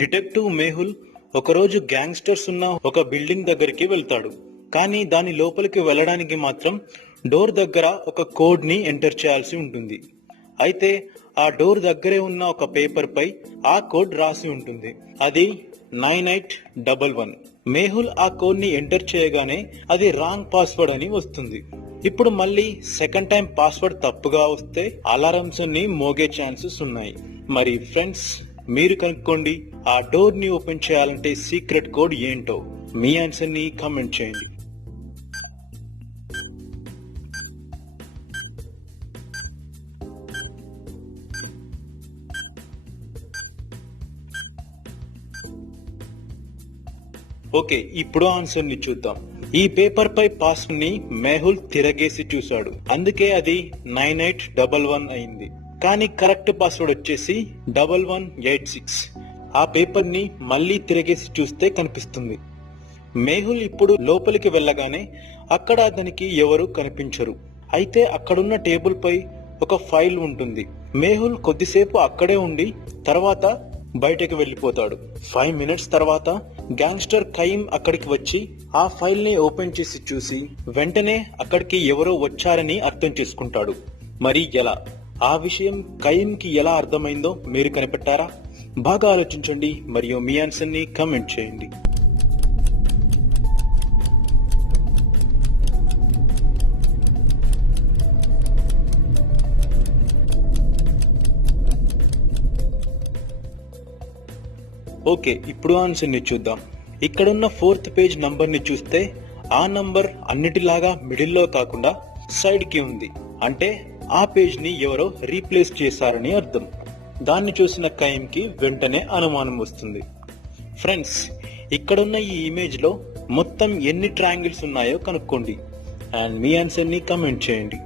Detective Mehul ఒకరోజు gangsters ఉన్న ఒక బిల్డింగ్ దగ్గరికి వెళ్తాడు. కానీ దాని లోపలికి వెళ్ళడానికి మాత్రం డోర్ దగ్గర ఒక కోడ్ ని ఎంటర్ చేయాల్సి ఉంటుంది. అయితే ఆ డోర్ దగ్గరే ఉన్న ఒక పేపర్ పై ఆ కోడ్ రాసి ఉంటుంది. అది 9811. మేహుల్ ఆ కోడ్ ని ఎంటర్ చేయగానే అది రాంగ్ పాస్వర్డ్ అని వస్తుంది. ఇప్పుడు మళ్ళీ సెకండ్ టైం పాస్వర్డ్ తప్పుగా వస్తే అలారమ్స్ అన్ని మోగే ఛాన్సెస్ ఉన్నాయి. మరి ఫ్రెండ్స్, మీరు కనుక్కోండి, ఆ డోర్ ని ఓపెన్ చేయాలంటే సీక్రెట్ కోడ్ ఏంటో. మీ ఆన్సర్ ని కామెంట్ చేయండి. ఓకే, ఇప్పుడు ఆన్సర్ ని చూద్దాం. ఈ పేపర్ పై పాస్వర్డ్ ని మేహుల్ తిరగేసి చూశాడు, అందుకే అది 9811 అయింది. కానీ కరెక్ట్ పాస్వర్డ్ వచ్చేసి 1186. ఆ పేపర్ ని మళ్ళీ తిరగేసి చూస్తే కనిపిస్తుంది. మేహుల్ ఇప్పుడు లోపలికి వెళ్ళగానే అక్కడ అతనికి ఎవరు కనిపించరు. అయితే అక్కడున్న టేబుల్ పై ఒక ఫైల్ ఉంటుంది. మేహుల్ కొద్దిసేపు అక్కడే ఉండి తర్వాత బయటకు వెళ్లిపోతాడు. 5 minutes తర్వాత గ్యాంగ్స్టర్ కయీం అక్కడికి వచ్చి ఆ ఫైల్ ని ఓపెన్ చేసి చూసి వెంటనే అక్కడికి ఎవరో వచ్చారని అర్థం చేసుకుంటాడు. మరి ఎలా? ఆ విషయం కయీం కి ఎలా అర్థమైందో మీరు కనిపెట్టారా? బాగా ఆలోచించండి మరియు మీ ఆన్సర్ ని కామెంట్ చేయండి. ఓకే, ఇప్పుడు ఆన్సర్ ని చూద్దాం. ఇక్కడున్న 4th పేజ్ నంబర్ ని చూస్తే ఆ నంబర్ అన్నిటిలాగా మిడిల్ లో కాకుండా సైడ్ కి ఉంది. అంటే ఆ పేజ్ ని ఎవరో రీప్లేస్ చేశారని అర్థం. దాన్ని చూసిన కయీం కి వెంటనే అనుమానం వస్తుంది. ఫ్రెండ్స్, ఇక్కడున్న ఈ ఇమేజ్ లో మొత్తం ఎన్ని ట్రయాంగిల్స్ ఉన్నాయో కనుక్కోండి అండ్ మీ ఆన్సర్ ని కామెంట్ చేయండి.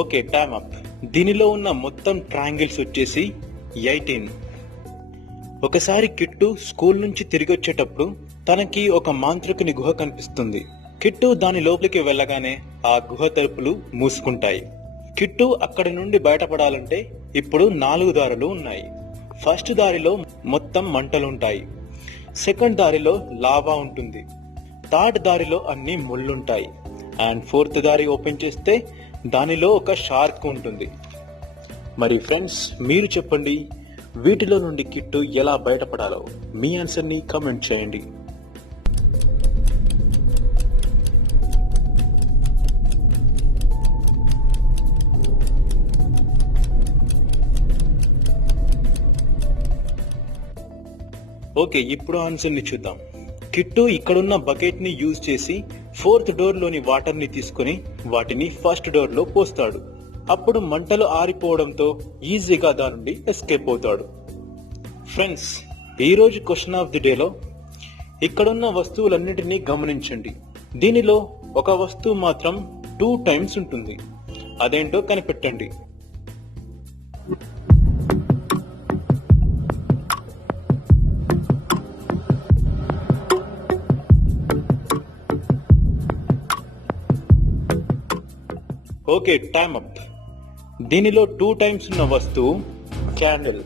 Okay, time up. దీనిలో ఉన్న మొత్తం ట్రయాంగిల్స్ వచ్చేసి 18. ఒకసారి కిట్టు స్కూల్ నుంచి తిరిగి వచ్చేటప్పుడు తనకి ఒక మాంత్రికుని గుహ కనిపిస్తుంది. కిట్టు దాని లోపలికి వెళ్ళగానే ఆ గుహ తలుపులు మూసుకుంటాయి. కిట్టు అక్కడి నుండి బయటపడాలంటే ఇప్పుడు 4 దారులు ఉన్నాయి. ఫస్ట్ దారిలో మొత్తం మంటలుంటాయి. సెకండ్ దారిలో లావా ఉంటుంది. థర్డ్ దారిలో అన్ని ముళ్ళుంటాయి. అండ్ 4th దారి ఓపెన్ చేస్తే దానిలో ఒక షార్క్ ఉంటుంది. మరి ఫ్రెండ్స్, మీరు చెప్పండి, వీటిలో నుండి కిట్టు ఎలా బయటపడాలో. మీ ఆన్సర్ ని కామెంట్ చేయండి. ఓకే, ఇప్పుడు ఆన్సర్ ని చూద్దాం. కిట్టు ఇక్కడున్న బకెట్ ని యూజ్ చేసి 4th డోర్ లోని వాటర్ ని తీసుకుని వాటిని ఫస్ట్ డోర్ లో పోస్తాడు. అప్పుడు మంటలు ఆరిపోవడంతో ఈజీగా దాని నుండి ఎస్కేప్ అవుతాడు. ఫ్రెండ్స్, ఈ రోజు క్వశ్చన్ ఆఫ్ ది డేలో ఇక్కడున్న వస్తువులన్నిటినీ గమనించండి. దీనిలో ఒక వస్తువు మాత్రం 2 times ఉంటుంది. అదేంటో కనిపెట్టండి. Okay, time up. దీనిలో 2 times ఉన్న వస్తువు క్యాండిల్.